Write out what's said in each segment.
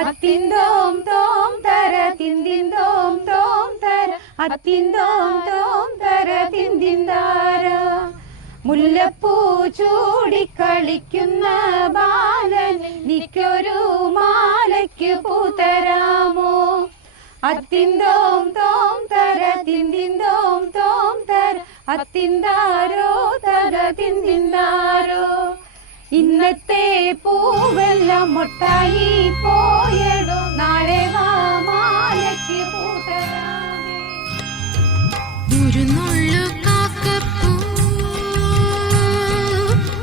അത്തിന്തോം തോം തര തിന്തിന്തോം തോം തര അത്തിന്തോം തോം തര തിന്തിന്താര. മുല്ലപ്പൂ ചൂടിക്കളിക്കുന്ന ബാലൻ നിക്കൊരു മാലയ്ക്ക് പൂതരാമോ? അത്തിന്തോം തോം തര തിന്തിന്തോം തോം തര അത്തിന്താരോ തര തിന്തിന്താരോ. ഇന്നത്തെ പൂവെല്ലാം മൊട്ടായി പോയടോ, നാളെ വാ മാലയ്ക്ക് പൂതരാമേ. ഒരു നുള്ളു കാക്കപ്പൂ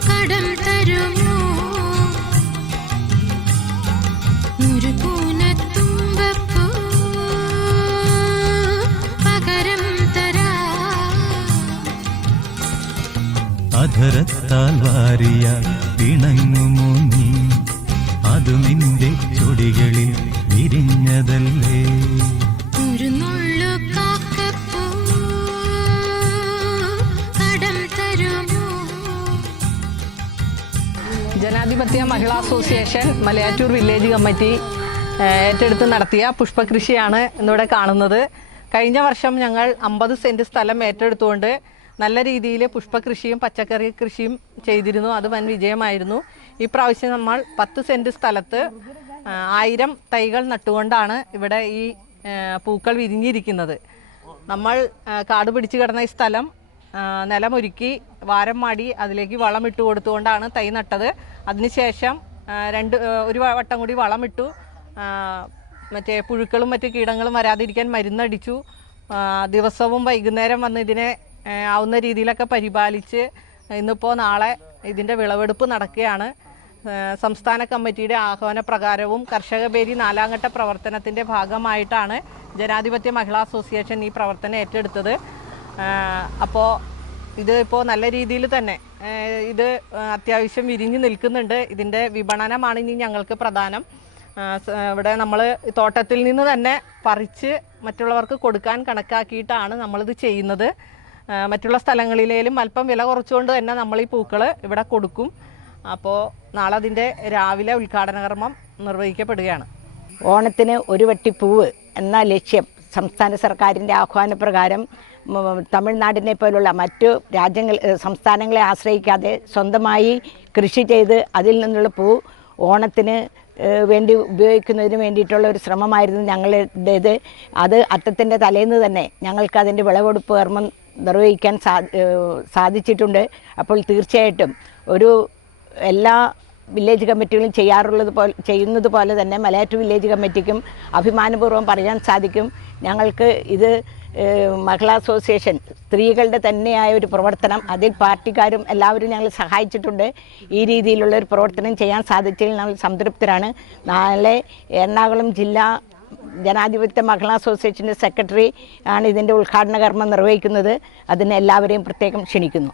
കടം തരുമോ? ഒരു പൂനത്തുമ്പപ്പൂ പകരം തരാ. അധരത്താൽ വാരിയ പിണങ്ങുമോ നീ? അതു നിന്റെ ചൊടികളിൽ വിരിഞ്ഞതല്ലേ? ഒരു നുള്ളു കാക്കപ്പൂ കടം തരുമോ? ജനാധിപത്യ മഹിളാ അസോസിയേഷൻ മലയാറ്റൂർ വില്ലേജ് കമ്മിറ്റി ഏറ്റെടുത്ത് നടത്തിയ പുഷ്പകൃഷിയാണ് ഇന്നിവിടെ കാണുന്നത്. കഴിഞ്ഞ വർഷം ഞങ്ങൾ 50 സെൻറ്റ് സ്ഥലം ഏറ്റെടുത്തുകൊണ്ട് നല്ല രീതിയിൽ പുഷ്പകൃഷിയും പച്ചക്കറി കൃഷിയും ചെയ്തിരുന്നു. അത് വൻ വിജയമായിരുന്നു. ഈ പ്രാവശ്യം നമ്മൾ 10 സെൻറ്റ് സ്ഥലത്ത് 1000 തൈകൾ നട്ടുകൊണ്ടാണ് ഇവിടെ ഈ പൂക്കൾ വിരിഞ്ഞിരിക്കുന്നത്. നമ്മൾ കാട് പിടിച്ച് കിടന്ന ഈ സ്ഥലം നിലമൊരുക്കി വാരം മാടി അതിലേക്ക് വളമിട്ട് കൊടുത്തുകൊണ്ടാണ് തൈ നട്ടത്. അതിനുശേഷം ഒരു വട്ടം കൂടി വളമിട്ടു. മറ്റേ പുഴുക്കളും മറ്റ് കീടങ്ങളും വരാതിരിക്കാൻ മരുന്നടിച്ചു. ദിവസവും വൈകുന്നേരം വന്ന് ഇതിനെ ആവുന്ന രീതിയിലൊക്കെ പരിപാലിച്ച് ഇന്നിപ്പോൾ നാളെ ഇതിൻ്റെ വിളവെടുപ്പ് നടക്കുകയാണ്. സംസ്ഥാന കമ്മിറ്റിയുടെ ആഹ്വാന പ്രകാരവും കർഷകബേരി 4ാം ഘട്ട പ്രവർത്തനത്തിൻ്റെ ഭാഗമായിട്ടാണ് ജനാധിപത്യ മഹിളാ അസോസിയേഷൻ ഈ പ്രവർത്തനം ഏറ്റെടുത്തത്. അപ്പോൾ ഇത് ഇപ്പോൾ നല്ല രീതിയിൽ തന്നെ ഇത് അത്യാവശ്യം വിരിഞ്ഞ് നിൽക്കുന്നുണ്ട്. ഇതിൻ്റെ വിപണനമാണ് ഇനി ഞങ്ങൾക്ക് പ്രധാനം. ഇവിടെ നമ്മൾ തോട്ടത്തിൽ നിന്ന് തന്നെ പറിച്ച് മറ്റുള്ളവർക്ക് കൊടുക്കാൻ കണക്കാക്കിയിട്ടാണ് നമ്മളിത് ചെയ്യുന്നത്. മറ്റുള്ള സ്ഥലങ്ങളിലേലും അല്പം വില കുറച്ചുകൊണ്ട് തന്നെ നമ്മൾ ഈ പൂക്കൾ ഇവിടെ കൊടുക്കും. അപ്പോൾ നാളെ അതിൻ്റെ രാവിലെ ഉദ്ഘാടന കർമ്മം നിർവഹിക്കപ്പെടുകയാണ്. ഓണത്തിന് ഒരു വട്ടിപ്പൂവ് എന്ന ലക്ഷ്യം സംസ്ഥാന സർക്കാരിൻ്റെ ആഹ്വാനപ്രകാരം തമിഴ്നാടിനെ പോലുള്ള മറ്റു സംസ്ഥാനങ്ങളെ ആശ്രയിക്കാതെ സ്വന്തമായി കൃഷി ചെയ്ത് അതിൽ നിന്നുള്ള പൂ ഓണത്തിന് വേണ്ടി ഉപയോഗിക്കുന്നതിന് വേണ്ടിയിട്ടുള്ള ഒരു ശ്രമമായിരുന്നു ഞങ്ങളുടേത്. അത് അത്തത്തിൻ്റെ തലേന്ന് തന്നെ ഞങ്ങൾക്ക് അതിൻ്റെ വിളവെടുപ്പ് കർമ്മം നിർവഹിക്കാൻ സാധിച്ചിട്ടുണ്ട്. അപ്പോൾ തീർച്ചയായിട്ടും എല്ലാ വില്ലേജ് കമ്മിറ്റികളും ചെയ്യുന്നത് പോലെ തന്നെ മലയാറ്റൂർ വില്ലേജ് കമ്മിറ്റിക്കും അഭിമാനപൂർവ്വം പറയാൻ സാധിക്കും. ഞങ്ങൾക്ക് ഇത് മഹിളാ അസോസിയേഷൻ സ്ത്രീകളുടെ തന്നെയായ ഒരു പ്രവർത്തനം, അതിൽ പാർട്ടിക്കാരും എല്ലാവരും ഞങ്ങൾ സഹായിച്ചിട്ടുണ്ട്. ഈ രീതിയിലുള്ള ഒരു പ്രവർത്തനം ചെയ്യാൻ സാധിച്ചതിൽ ഞങ്ങൾ സംതൃപ്തരാണ്. നാളെ എറണാകുളം ജില്ലാ ജനാധിപത്യ മഹിളാ അസോസിയേഷൻ്റെ സെക്രട്ടറി ആണ് ഇതിൻ്റെ ഉദ്ഘാടന കർമ്മം നിർവഹിക്കുന്നത്. അതിന് എല്ലാവരെയും പ്രത്യേകം ക്ഷണിക്കുന്നു.